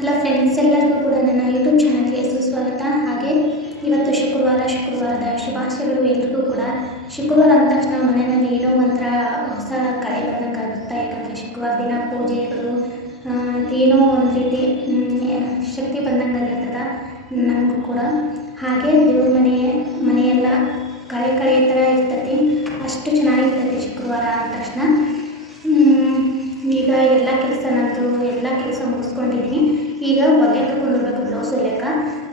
Hello friends ಎಲ್ಲರಿಗೂ ಕೂಡ ನನ್ನ ಯೂಟ್ಯೂಬ್ ಚಾನಲ್ಗೆ ಸುಸ್ವಾಗತ. ಹಾಗೆ ಇವತ್ತು ಶುಕ್ರವಾರ, ಶುಕ್ರವಾರದ ಶುಭಾಶಯಗಳು ಎಲ್ರಿಗೂ ಕೂಡ. ಶುಕ್ರವಾರ ಅಂದ ತಕ್ಷಣ ಮನೆಯಲ್ಲಿ ಏನೋ ಒಂಥರ ಹೊಸ ಕಳೆ ಬಂದಂಗಾಗುತ್ತೆ ಯಾಕಂದರೆ ಶುಕ್ರವಾರ ದಿನ ಪೂಜೆಗಳು ಏನೋ ಒಂದು ರೀತಿ ಶಕ್ತಿ ಶಕ್ತಿ ಬಂದಂಗಾಗಿರ್ತದೆ ನನಗೂ ಕೂಡ. ಹಾಗೆ ದೇವ್ರ ಮನೆ ಮನೆಯೆಲ್ಲ ಕಳೆ ಕಳೆ ಥರ ಇರ್ತೈತಿ. ಅಷ್ಟು ಚೆನ್ನಾಗಿರ್ತೈತಿ ಶುಕ್ರವಾರ ಅಂದ ತಕ್ಷಣ. ಈಗ ಎಲ್ಲ ಕೆಲಸ ನಂದು, ಎಲ್ಲ ಕೆಲಸ ಮುಗಿಸ್ಕೊಂಡಿದ್ದೀನಿ ಈಗ ಹೊಲಿಯಕ್ಕೆ ಕುಂದಿರ್ಬೇಕು ಬ್ಲೌಸ್ ಹೊಲಿಯಕ್ಕೆ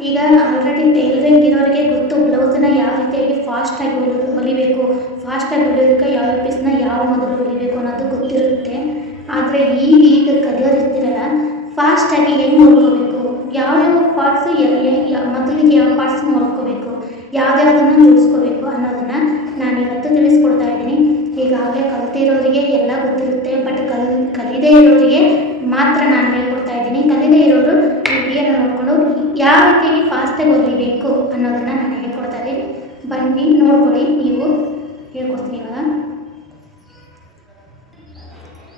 ಈಗ ಆಲ್ರೆಡಿ ಟೈಲರಿಂಗ್ ಇರೋರಿಗೆ ಗೊತ್ತು ಬ್ಲೌಸನ್ನ ಯಾವ ರೀತಿಯಾಗಿ ಫಾಸ್ಟಾಗಿ ಹೊಲಿ ಹೊಲಿಬೇಕು ಫಾಸ್ಟಾಗಿ ಹೊಲಿಯೋದಕ್ಕೆ ಯಾವ ಪೀಸ್ನ ಯಾವ ಮೊದಲು ಹೊಲಿಬೇಕು ಅನ್ನೋದು ಗೊತ್ತಿರುತ್ತೆ. ಆದರೆ ಈಗ ಈಗ ಕಲಿಯೋರು ಇರ್ತಿರಲ್ಲ ಫಾಸ್ಟಾಗಿ ಹೆಂಗೆ ಹೊಲ್ಕೋಬೇಕು ಯಾವ್ಯಾವ ಪಾರ್ಟ್ಸು ಮೊದಲಿಗೆ ಯಾವ ಪಾರ್ಟ್ಸ್ನ ಹೊಲ್ಕೋಬೇಕು ಯಾವ್ಯಾವುದನ್ನು ಜೋಡಿಸ್ಕೋಬೇಕು ಅನ್ನೋದನ್ನು ನಾನು ಇವತ್ತು ತಿಳಿಸ್ಕೊಡ್ತಾ ಇದ್ದೀನಿ. ಈಗಾಗಲೇ ಕಲ್ತಿರೋರಿಗೆ ಎಲ್ಲ ಗೊತ್ತಿರುತ್ತೆ ಬಟ್ ಕಲ್, ಕಲಿದೇ ಇರೋರಿಗೆ ಮಾತ್ರ ನಾನು ಹೇಳ್ಕೊಡ್ತಾ ಕಲಿದೇ ಇರೋರು ಈ ನೋಡಿಕೊಂಡು ಯಾವ ರೀತಿಯಾಗಿ ಫಾಸ್ಟಾಗಿ ಹೊಲಿಬೇಕು ಅನ್ನೋದನ್ನು ನಾನು ಹೇಳ್ಕೊಡ್ತಾ ಇದ್ದೀನಿ. ಬನ್ನಿ, ನೋಡ್ಕೊಳ್ಳಿ, ನೀವು ಹೇಳ್ಕೊಡ್ತೀನಿ ಇವಾಗ.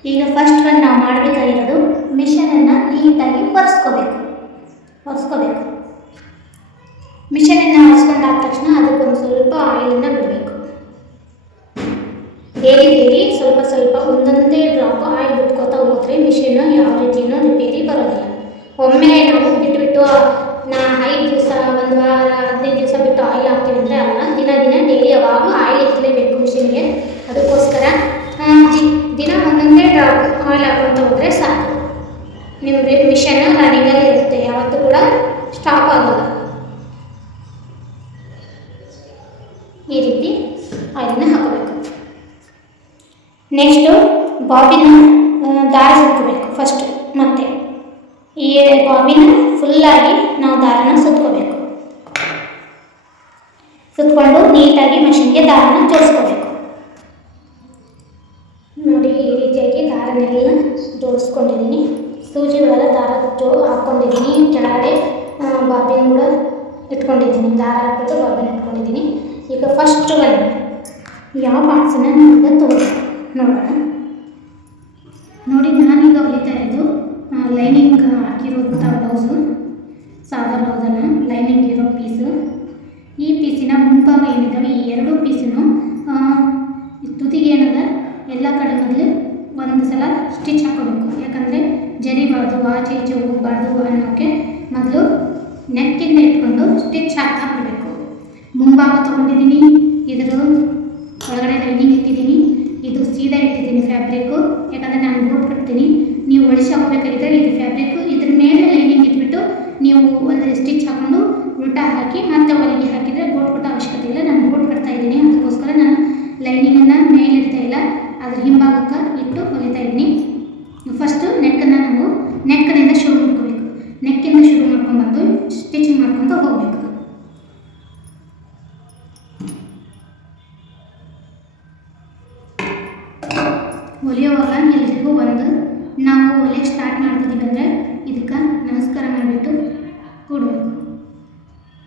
ಈಗ ಫಸ್ಟ್ ಒನ್ ನಾವು ಮಾಡಬೇಕಾಗಿರೋದು ಮಿಷನನ್ನು ನೀಟಾಗಿ ಒರೆಸ್ಕೋಬೇಕು. ಒರೆಸ್ಕೋಬೇಕು. ಮಿಷನನ್ನು ಒರೆಸ್ಕೊಂಡಾದ ತಕ್ಷಣ ಅದಕ್ಕೊಂದು ಸ್ವಲ್ಪ ಆಯಿಲನ್ನು ಬಿಡಬೇಕು ಡೈಲಿ ಡೈಲಿ ಸ್ವಲ್ಪ ಸ್ವಲ್ಪ ಒಂದೊಂದೇ ಡ್ರಾಪ್ ಆಯಿಲ್ ಬಿಟ್ಕೋತಾ ಹೋದ್ರೆ ಮಿಷಿನ್ ಯಾವ ರೀತಿಯೂ ರಿಪೇರಿ ಬರೋದಿಲ್ಲ ಒಮ್ಮೆ ನಾವು ಬಿಟ್ಬಿಟ್ಟು ನಾ ಐದು ದಿವಸ ಒಂದು ವಾರ ಹದಿನೈದು ದಿವಸ ಬಿಟ್ಟು ಆಯಿಲ್ ಹಾಕ್ತೀವಿ ಅಂದರೆ ಅಲ್ಲ ದಿನ ದಿನ ಡೈಲಿ ಯಾವಾಗಲೂ ಆಯಿಲ್ ಇರಲೇಬೇಕು ಮಿಷಿನ್ಗೆ ಅದಕ್ಕೋಸ್ಕರ ಆ, ದಿ- ದಿನ ಒಂದೊಂದೇ ಡ್ರಾಪ್ ಆಯಿಲ್ ಹಾಕ್ಕೊತ ಹೋದರೆ ಸಾಕು ನಿಮ್ಮ ಮಿಷನ್ ರನ್ನಿಂಗಲ್ಲಿ ಇರುತ್ತೆ ಯಾವತ್ತೂ ಕೂಡ ಸ್ಟಾಪ್ ಆಗೋಲ್ಲ ಈ ರೀತಿ ಆಯಿಲನ್ನ ಹಾಕೋಬೇಕು ನೆಕ್ಸ್ಟು ಬಾಬಿನ ಆ, ದಾರ ಸುತ್ಕೋಬೇಕು ಫಸ್ಟು ಮತ್ತೆ ಈ ಬಾಬಿನ ಫುಲ್ಲಾಗಿ ನಾವು ದಾರನ ಸುತ್ಕೋಬೇಕು. ಸುತ್ಕೊಂಡು ನೀಟಾಗಿ ಮಷಿನ್ಗೆ ದಾರನ ಜೋಡಿಸ್ಕೋಬೇಕು. ನೋಡಿ ಈ ರೀತಿಯಾಗಿ ದಾರನೆಲ್ಲ ಜೋಡಿಸ್ಕೊಂಡಿದ್ದೀನಿ. ಸೂಜಿಗಳೆಲ್ಲ ದಾರ ಜೋ ಹಾಕ್ಕೊಂಡಿದ್ದೀನಿ. ಕೆಳಗಡೆ ಬಾಬಿನ ಕೂಡ ಇಟ್ಕೊಂಡಿದ್ದೀನಿ. ದಾರ ಹಾಕಿಬಿಟ್ಟು ಬಾಬಿನ ಇಟ್ಕೊಂಡಿದ್ದೀನಿ. ಈಗ ಫಸ್ಟ್ ಒನ್ ಯಾವ ಪಾರ್ಟ್ಸನ್ನ ನಮಗೆ ತೋರಿಸ್ತೀನಿ. ನೋಡೋಣ. ನೋಡಿ ನಾನೀಗ ಹೊಲಿತಾ ಇರೋದು. ಲೈನಿಂಗ್ ಹಾಕಿರೋಂಥ ಬ್ಲೌಸು ಸಾದಾ ಬ್ಲೌಸನ್ನು ಲೈನಿಂಗ್ ಇರೋ ಪೀಸು ಈ ಪೀಸಿನ ಮುಂಭಾಗ ಏನಿದ್ದಾವೆ ಈ ಎರಡು ಪೀಸನ್ನು ತುದಿಗೆ ಏನದ? ಎಲ್ಲ ಕಡೆ ಮೊದಲು ಒಂದು ಸಲ ಸ್ಟಿಚ್ ಹಾಕೋಬೇಕು. ಯಾಕಂದರೆ ಜರಿಬಾರ್ದು ಆಚೆ ಈಚೆ ಹೋಗಬಾರ್ದು ಅನ್ನೋಕ್ಕೆ ಮೊದಲು ನೆಕ್ಕಿಂದ ಇಟ್ಕೊಂಡು ಸ್ಟಿಚ್ ಹಾಕ್ತಾ ಬರಬೇಕು ಮುಂಭಾಗ ತೊಗೊಂಡಿದ್ದೀನಿ ಇದರ ಒಳಗಡೆ ಲೈನಿಂಗ್ ಇಟ್ಟಿದ್ದೀನಿ, ಇದು ಸೀದಾ ಇಟ್ಟಿದ್ದೀನಿ ಫ್ಯಾಬ್ರಿಕ್ಕು ಯಾಕಂದರೆ ನಾನು ಬೋಟ್ ಕಟ್ತೀನಿ ನೀವು ಹಾಕೋಬೇಕಾಗಿದ್ದರೆ ಇದು ಫ್ಯಾಬ್ರಿಕ್ಕು ಇದ್ರ ಮೇಲೆ ಲೈನಿಂಗ್ ಇಟ್ಬಿಟ್ಟು ನೀವು ಒಂದು ಸ್ಟಿಚ್ ಹಾಕೊಂಡು ಉಲ್ಟಾ ಹಾಕಿ ಮತ್ತೆ ಹೊಲಿಗೆ ಹಾಕಿದರೆ ಗೋಟ್ ಕೊಟ್ಟ ಅವಶ್ಯಕತೆ ಇಲ್ಲ. ನಾನು ಗೋಟ್ ಕಟ್ತಾ ಇದ್ದೀನಿ. ಅದಕ್ಕೋಸ್ಕರ ನಾನು ಲೈನಿಂಗನ್ನು ಮೇಲೆ ಇಡ್ತಾ ಇಲ್ಲ. ಅದ್ರ ಹಿಂಭಾಗಕ್ಕೆ ಇಟ್ಟು ಹೊಲಿತಾ ಇದ್ದೀನಿ. ಫಸ್ಟು ನೆಕ್ಕನ್ನು ನಾವು ನೆಕ್ಕನಿಂದ ಶುರು ಮಾಡ್ಕೋಬೇಕು. ನೆಕ್ಕಿಂದ ಶುರು ಮಾಡ್ಕೊಂಡ್ಬಂದು ಸ್ಟಿಚಿಂಗ್ ಮಾಡ್ಕೊತ ಹೋಗಬೇಕು. ಹೊಲಿಯೋವಾಗ ಎಲ್ರಿಗೂ ಒಂದು ನಾವು ಹೊಲಿಯೋಕ್ಕೆ ಸ್ಟಾರ್ಟ್ ಮಾಡ್ತಿದ್ದೀವಿ ಅಂದರೆ ಇದಕ್ಕೆ ನಮಸ್ಕಾರ ಮಾಡಿಬಿಟ್ಟು ಕೊಡಬೇಕು.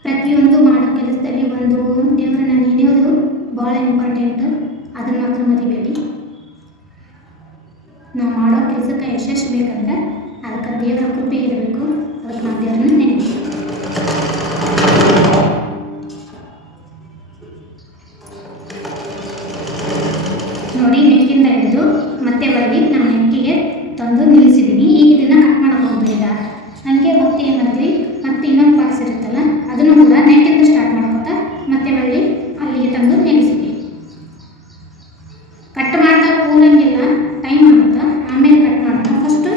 ಪ್ರತಿಯೊಂದು ಮಾಡೋ ಕೆಲಸದಲ್ಲಿ ಒಂದು ದೇವರನ್ನ ನೆನೆಯೋದು ಭಾಳ ಇಂಪಾರ್ಟೆಂಟು ಅದನ್ನು ಮಾತ್ರ ಮರಿಬೇಡಿ. ನಾವು ಮಾಡೋ ಕೆಲಸಕ್ಕೆ ಯಶಸ್ಸು ಬೇಕಂದ್ರೆ ಅದಕ್ಕೆ ದೇವರ ಕೃಪೆ ಇರಬೇಕು. ಅದಕ್ಕೆ ನಾವು ದೇವರನ್ನ ನೋಡಿ ನೆಕ್ಕಿಂದ ಹಿಡಿದು ಮತ್ತೆ ಬರಲಿ ನಾವು ನೆಕ್ಕಿಗೆ ತಂದು ನಿಲ್ಲಿಸಿದ್ದೀನಿ ಈಗ ಇದನ್ನು ಕಟ್ ಮಾಡಕ್ಕೆ ಹೋಗ್ಬೇಡ ಹಂಗೆ ಮತ್ತೆ ಏನು ಮಾಡ್ತೀವಿ ಮತ್ತೆ ಇನ್ನೊಂದು ಪಾರ್ಟ್ಸ್ ಇರುತ್ತಲ್ಲ ಅದನ್ನು ಕೂಡ ನೆಕ್ಕಿಂದ ಸ್ಟಾರ್ಟ್ ಮಾಡ್ಕೊತಾ ಮತ್ತೆ ಬರಲಿ ಅಲ್ಲಿಗೆ ತಂದು ನಿಲ್ಲಿಸಿದ್ದೀವಿ ಕಟ್ ಮಾಡ್ತಾ ಕೂರಂಗಿಲ್ಲ ಟೈಮ್ ಆಗುತ್ತಾ ಆಮೇಲೆ ಕಟ್ ಮಾಡೋಣ ಫಸ್ಟು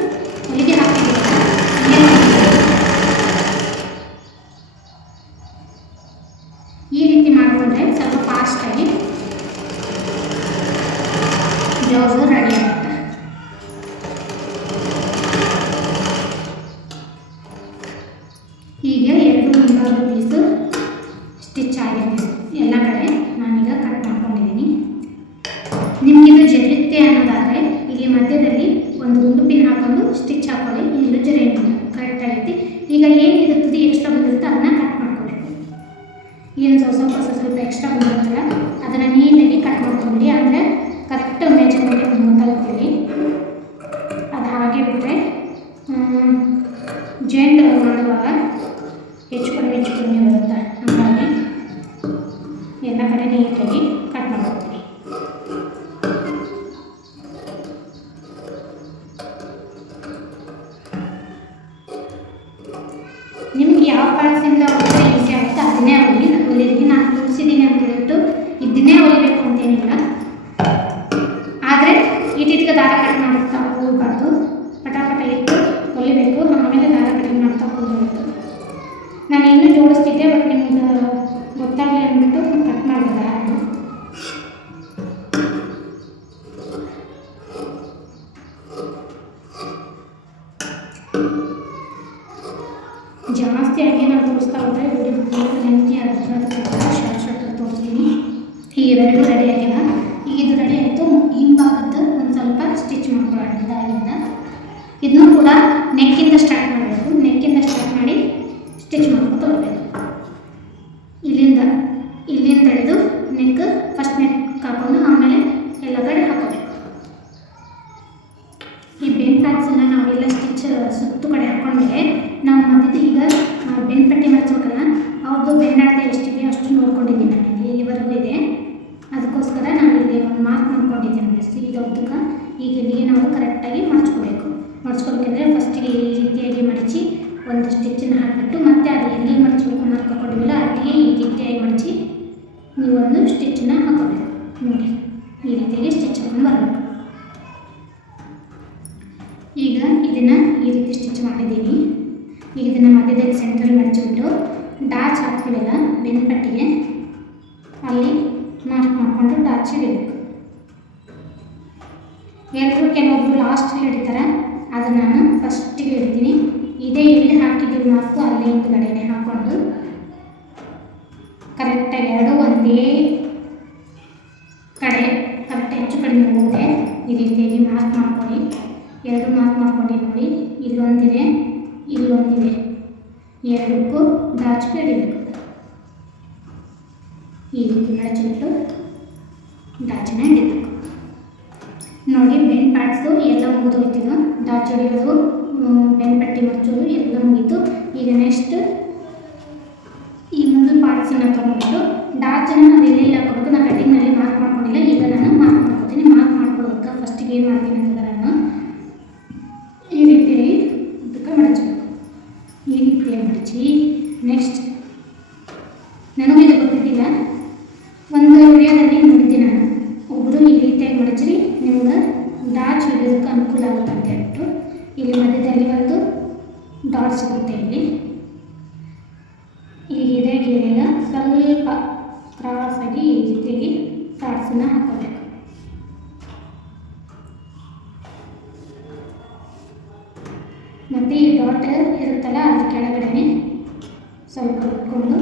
ಹೊಲಿಗೆ ಹಾಕಿದ್ದೀವಿ ಈ ರೀತಿ ಮಾಡಿಕೊಂಡ್ರೆ ಸ್ವಲ್ಪ ಫಾಸ್ಟಾಗಿ ಬ್ಲೌಸು ರೆಡಿ ಆಗುತ್ತೆ ಹೀಗೆ ಎರಡು ಮುಂಭಾಗ ಪೀಸು ಸ್ಟಿಚ್ ಆಗಿದೆ ಎಲ್ಲ ಕಡೆ ನಾನೀಗ ಕಟ್ ಮಾಡ್ಕೊಂಡಿದ್ದೀನಿ ನಿಮಗಿದು ಜರುತ್ತೆ ಅನ್ನೋದಾದರೆ ಇಲ್ಲಿ ಒಂದು ಗುಂಡು ಪಿನ್ ಹಾಕೊಂಡು ಸ್ಟಿಚ್ ಹಾಕೊಳ್ಳಿ ಇಲ್ಲೂ ಜರೇನಿಲ್ಲ ಕರೆಕ್ಟ್ ಆಗೈತಿ ಈಗ ಏನಿದೆ ತುದಿ ಎಕ್ಸ್ಟ್ರಾ ಬಂದಿರುತ್ತೆ, ಅದನ್ನು ಕಟ್ ಮಾಡ್ಕೊಬೇಕು ಏನು ಸ್ವಲ್ಪ ಸ್ವಲ್ಪ ಸ್ವಲ್ಪ ಎಕ್ಸ್ಟ್ರಾ ಬಂದಿರುತ್ತಲ್ಲ, ಅದನ್ನು ನೀಟಾಗಿ ಕಟ್ ಮಾಡ್ಕೊಂಬಿಡಿ. ಅಂದರೆ ಓದಬೇಕು ಅಂತೇನಿಲ್ಲ ಆದರೆ ಈ ದಾರ muito bem. ಇದನ್ನು ಈ ರೀತಿ ಸ್ಟಿಚ್ ಮಾಡಿದ್ದೀನಿ. ಈಗ ಇದನ್ನು ಮಧ್ಯದಲ್ಲಿ ಸೆಂಟರ್ ಮಡಚಿಬಿಟ್ಟು ಡಾಚ್ ಹಾಕ್ತೀವಲ್ಲ ಬೆನ್ಪಟ್ಟಿಗೆ ಅಲ್ಲಿ ಮಾರ್ಕ್ ಮಾಡಿಕೊಂಡು ಡಾಚ್ ಹಿಡಿಬೇಕು ಎಲ್ಲರೂ ಕೆಲವೊಬ್ಬರು ಲಾಸ್ಟಲ್ಲಿ ಹಿಡಿತಾರೆ. ಅದನ್ನು ನಾನು ಫಸ್ಟಿಗೆ ಇಡ್ತೀನಿ ಇದೇ ಇಲ್ಲಿ ಹಾಕಿದ್ದೀವಿ ಮಾರ್ಕು ಅಲ್ಲಿ ಹಿಂದ್ಗಡೆನೆ ಹಾಕ್ಕೊಂಡು ಕರೆಕ್ಟಾಗಿ ಎರಡು ಒಂದೇ ಕಡೆ ಕರೆಕ್ಟ್ ಹೆಚ್ಚು ಕಡಿಮೆ ಹೋಗುತ್ತೆ ಈ ರೀತಿಯಾಗಿ ಮಾರ್ಕ್ ಮಾಡ್ಕೊಳ್ಳಿ. ಎರಡು ಮಾರ್ಕ್ ಮಾಡ್ಕೊಂಡು ನೋಡಿ ಇಲ್ಲೊಂದಿದೆ ಇಲ್ಲೊಂದಿದೆ ಎರಡಕ್ಕೂ ದಾಚಬೇಡಿಬೇಕು ಈ ರೀತಿ ಮಡಚಿಟ್ಟು ದಾಚನ ಹಿಡಿಬೇಕು. ನೋಡಿ ಬೆನ್ ಪ್ಯಾಟ್ಸು ಎಲ್ಲ ಮುಗಿದೋಯ್ತಿದ್ದು ದಾಚ ಹಿಡಿಯೋದು ಬೆನ್ ಪಟ್ಟಿ ಮಚ್ಚೋದು ಎಲ್ಲ ಮುಗೀತು. ಈಗ ನೆಕ್ಸ್ಟ್ ಈ ಮುಂದೆ ಪಾರ್ಟ್ಸನ್ನು ತೊಗೊಂಡ್ಬಿಟ್ಟು ಡಾಚನ್ನು ನಾವು ಎಲ್ಲೆಲ್ಲಿ ಕೊಡ್ಬೇಕು ನಾನು ಕಟಿಂಗ್ನಲ್ಲಿ ಮಾರ್ಕ್ ಮಾಡ್ಕೊಂಡಿಲ್ಲ. ಈಗ ನಾನು ಮಾರ್ಕ್ ಮಾಡ್ಕೊತೀನಿ. ಮಾರ್ಕ್ ಮಾಡ್ಕೊಳ್ಳೋದಕ್ಕೆ ಫಸ್ಟಿಗೆ ಏನು ಮಾಡ್ತೀನಿ ಸ್ವಲ್ಪ ಕ್ರಾಸಾಗಿ ಈ ರೀತಿಯಾಗಿ ಸಾಟ್ಸನ್ನು ಹಾಕೋಬೇಕು. ಮತ್ತು ಈ ಡಾಟ್ ಇರುತ್ತಲ್ಲ ಅದ್ರ ಕೆಳಗಡೆ ಸ್ವಲ್ಪ ಇಟ್ಕೊಂಡು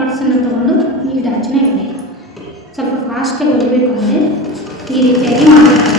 ಪಾರ್ಟ್ಸನ್ನು ತೊಗೊಂಡು ಈ ಡಚ್ಚನ್ನ ಇಡಬೇಕು ಸ್ವಲ್ಪ ಫಾಸ್ಟಾಗಿ ಹೊಲಿಬೇಕು ಅಂದರೆ ಈ ರೀತಿಯಾಗಿ ಮಾಡಬೇಕು.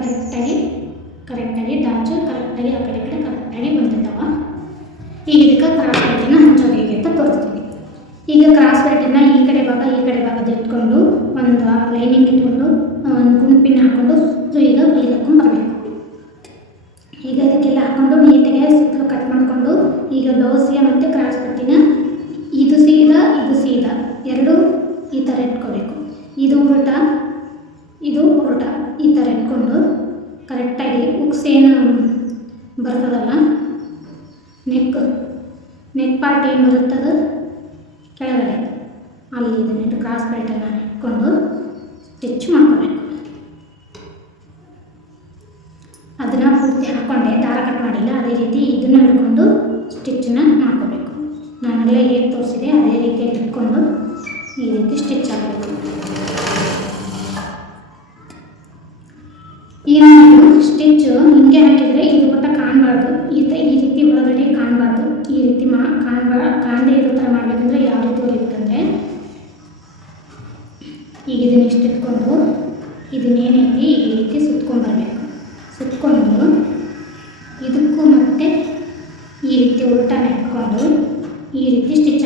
ಕರೆಕ್ಟಾಗಿ ಕರೆಕ್ಟಾಗಿ ದಾಚು, ಕರೆಕ್ಟಾಗಿ ಆ ಕಡೆ ಕಡೆ, ಕರೆಕ್ಟಾಗಿ ಬಂದಿರ್ತಾವ ಈಗ ಇದಕ್ಕೆ ಕ್ರಾಸ್ ಬ್ಯಾಟನ್ನ ಹಂಚೋದು ಹೇಗೆ ಅಂತ ತೋರಿಸ್ತೀನಿ. ಈಗ ಕ್ರಾಸ್ ಬ್ಯಾಟನ್ನ ಈ ಕಡೆ ಭಾಗ, ಈ ಕಡೆ ಭಾಗದ ಇಟ್ಕೊಂಡು ಒಂದು ಲೈನಿಂಗ್ ಇಟ್ಕೊಂಡು ಒಂದು ಗುಂಪಿನ ಹಾಕ್ಕೊಂಡು ಈಗ ಕೈಲಕ್ಕೊಂಡು ಕ್ರಾಸ್ಬೇಲ್ಟನ್ನು ಇಟ್ಕೊಂಡು ಸ್ಟಿಚ್ ಮಾಡ್ಕೋಬೇಕು. ಅದನ್ನು ಪೂರ್ತಿ ಹಾಕ್ಕೊಂಡೆ ದಾರ ಕಟ್ ಮಾಡಿಲ್ಲ, ಅದೇ ರೀತಿ ಇದನ್ನು ಹಿಡ್ಕೊಂಡು ಸ್ಟಿಚ್ಚನ್ನು ಮಾಡ್ಕೋಬೇಕು. ಅಲ್ಲೇ ಹೇಗೆ ತೋರಿಸಿದೆ, ಅದೇ ರೀತಿ ಇಟ್ಕೊಂಡು ಈ ರೀತಿ ಸ್ಟಿಚ್ ಆಗಬೇಕು. ఈ రిక్వెస్ట్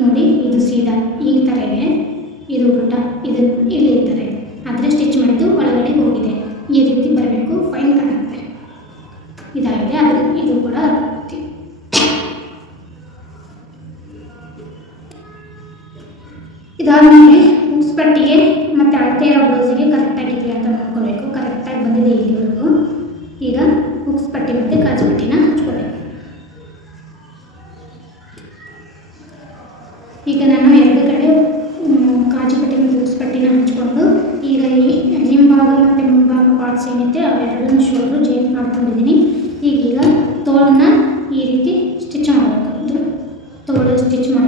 ನೋಡಿ, ಇದು ಸೀದಾ ಈ ಥರ ಇದೆ. ಇದು ಗುಟ್ಟ ಇದು ಇಲ್ಲಿ ಈ ಥರ ಆದರೆ ಸ್ಟಿಚ್ ಮಾಡಿದ್ದು ಒಳಗಡೆ ಹೋಗಿದೆ. ಈ ರೀತಿ ಬರಬೇಕು ಫೈನ್ ಕಟ್ ಆಗುತ್ತೆ. ಇದಾಗಿದೆ, ಅದು, ಇದು ಕೂಡ з дітьми.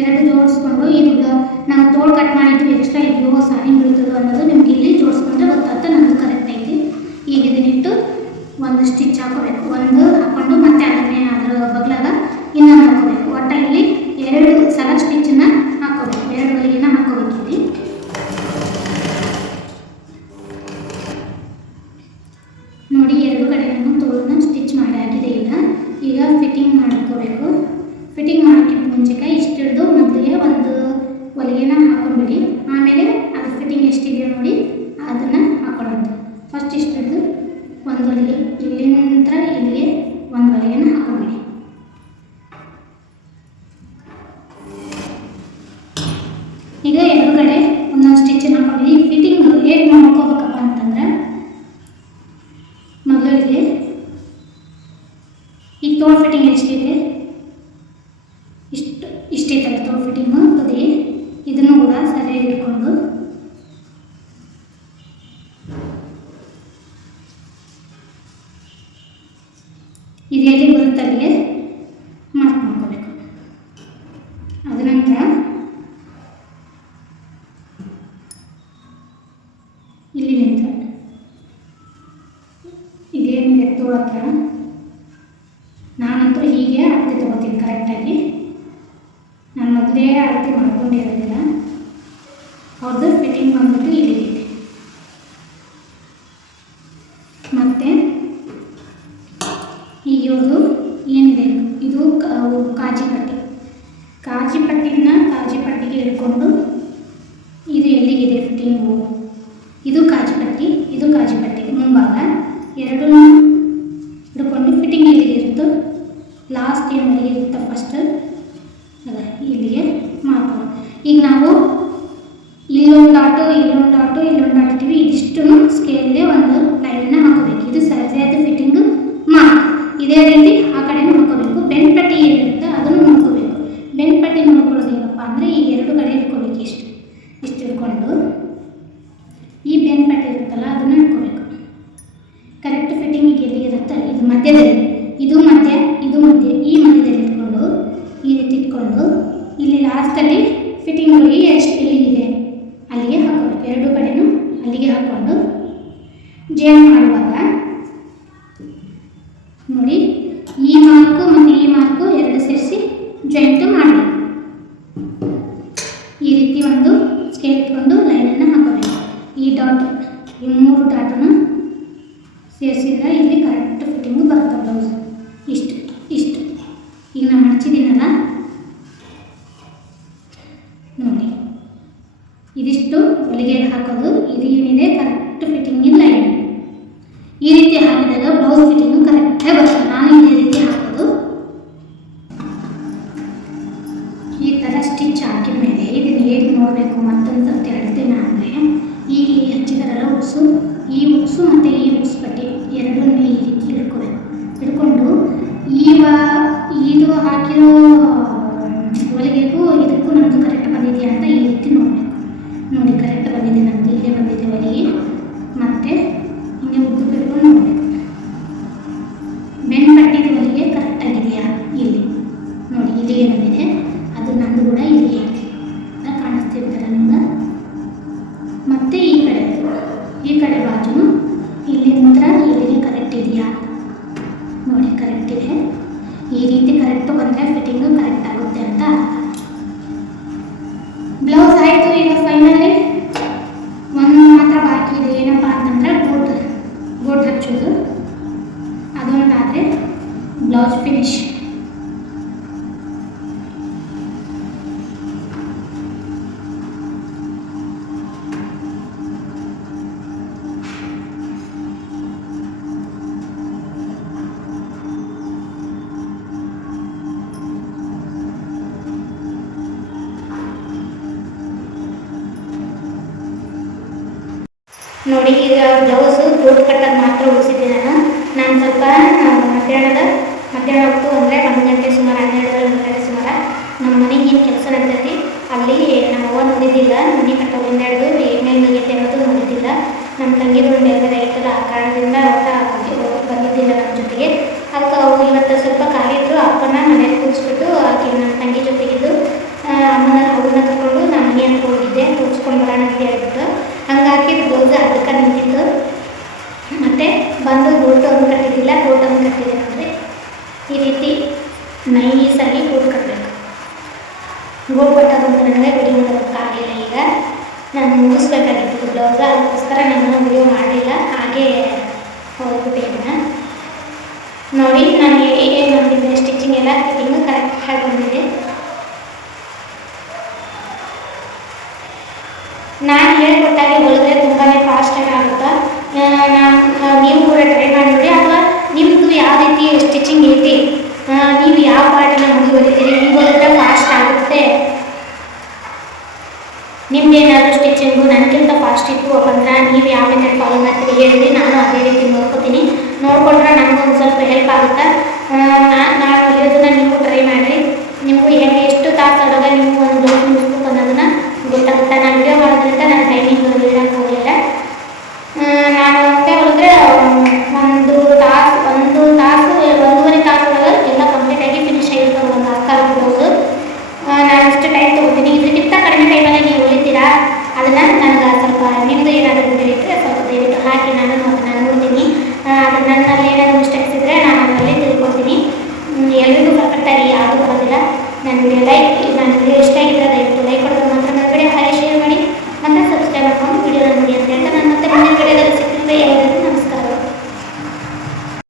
ಎರಡು ಜೋಡಿಸ್ಕೊಂಡು ಇದು ನಾನು ತೋಳು ಕಟ್ ಮಾಡಿದ್ದು ಎಕ್ಸ್ಟ್ರಾ ಇದೆಯೋ ಸಾರಿನ ಬೀಳ್ತದೋ ಅನ್ನೋದು ನಿಮ್ಗೆ ಇಲ್ಲಿ ಜೋಡಿಸ್ಕೊಂಡ್ರೆ ಗೊತ್ತಾಗ್ತದೆ ನನ್ನದು ಕರೆಕ್ಟ್ ಐತಿ. ಈಗ ಇದನ್ನಿಟ್ಟು ಒಂದು ಸ್ಟಿಚ್ ಹಾಕೋಬೇಕು. ಒಂದು ಒಂದೊಲಿಗೆ ಇಲ್ಲಿ ನಂತರ ಇಲ್ಲಿಗೆ ಒಂದು ಒಂದೊಲಿಗೆನ ಹಾಕೋಣ acá. ಈಗ ನಾವು ನಂತರ ಮಧ್ಯಾಹ್ನದ, ಮಧ್ಯಾಹ್ನ ಹೊತ್ತು ಅಂದರೆ ಒಂದು ಗಂಟೆ ಸುಮಾರು, ಹನ್ನೆರಡರಲ್ಲಿ ಒಂದು ಗಂಟೆ ಸುಮಾರು ನಮ್ಮ ಮನೆಗೆ ಏನು ಕೆಲಸ ನಡೀತೈತಿ ಅಲ್ಲಿ ನಮ್ಮ ಅವ್ವ ನೋಡಿದ್ದಿಲ್ಲ ಮನೆ ಕಟ್ಟೋಗಿಂದ ಹಿಡಿದು ಏನೇನು ಅನ್ನೋದು ನೋಡಿದ್ದಿಲ್ಲ ನಮ್ಮ ತಂಗಿದು ಒಂದು ಎಲ್ಬರ್ ಆ ಕಾರಣದಿಂದ ನೈಸಾಗಿ ಕೂತ್ಕೊಳ್ಬೇಕು ಗೋಪಟ ಬಂದು ನನಗೆ ವಿಡಿಯೋ ಮಾಡೋಕ್ಕಾಗಲಿಲ್ಲ ಈಗ. ನಾನು ಮುಗಿಸ್ಬೇಕಾಗಿತ್ತು ಬ್ಲೌಸ್, ಅದಕ್ಕೋಸ್ಕರ ನಾನು ವಿಡಿಯೋ ಮಾಡಲಿಲ್ಲ. ಹಾಗೆ ಹೋಗ್ಬಿಟ್ಟೆ ಅದನ್ನು ನೋಡಿ, ನಾನು ಹೇಗೆ ಮಾಡಿದ್ದೆ ಸ್ಟಿಚಿಂಗ್ ಎಲ್ಲ ಫಿಟ್ಟಿಂಗು ಕರೆಕ್ಟಾಗಿ ಬಂದಿದೆ. ನಾನು ಹೇಳ್ಕೊಟ್ಟಾಗಿ ಹೊಲಿದ್ರೆ ತುಂಬಾ ಫಾಸ್ಟಾಗಿ ಆಗುತ್ತೆ? ನಾನು ನೀವು ಕೂಡ ಟ್ರೈ ಮಾಡಿಬಿಡಿ ಅಥವಾ ನಿಮ್ಮದು ಯಾವ ರೀತಿ ಸ್ಟಿಚಿಂಗ್ ಐತಿ? ಯಾವ ಪಾಠನ ಮುಂದುವರಿತೀರಿ? ನಿಮಗೋದ್ರೆ ಫಾಸ್ಟ್ ಆಗುತ್ತೆ. ನಿಮ್ದೇನಾದರೂ ಸ್ಟಿಚಿಂಗು ನನಗಿಂತ ಫಾಸ್ಟ್ ಇತ್ತು ಅಂದ್ರೆ ನೀವು ಯಾವ ಮೆಥಡ್ ಫಾಲೋ ಮಾಡ್ತೀರಿ ನಾನು ಅದೇ ರೀತಿ ನೋಡ್ಕೋತೀನಿ. ನೋಡಿಕೊಂಡ್ರೆ ನನಗೂ ಒಂದು ಸ್ವಲ್ಪ ಹೆಲ್ಪ್ ಆಗುತ್ತೆ? ನಾನು ಹೇಳಿದನ್ನ ನೀವು ಟ್ರೈ ಮಾಡಿರಿ. ನಿಮಗೂ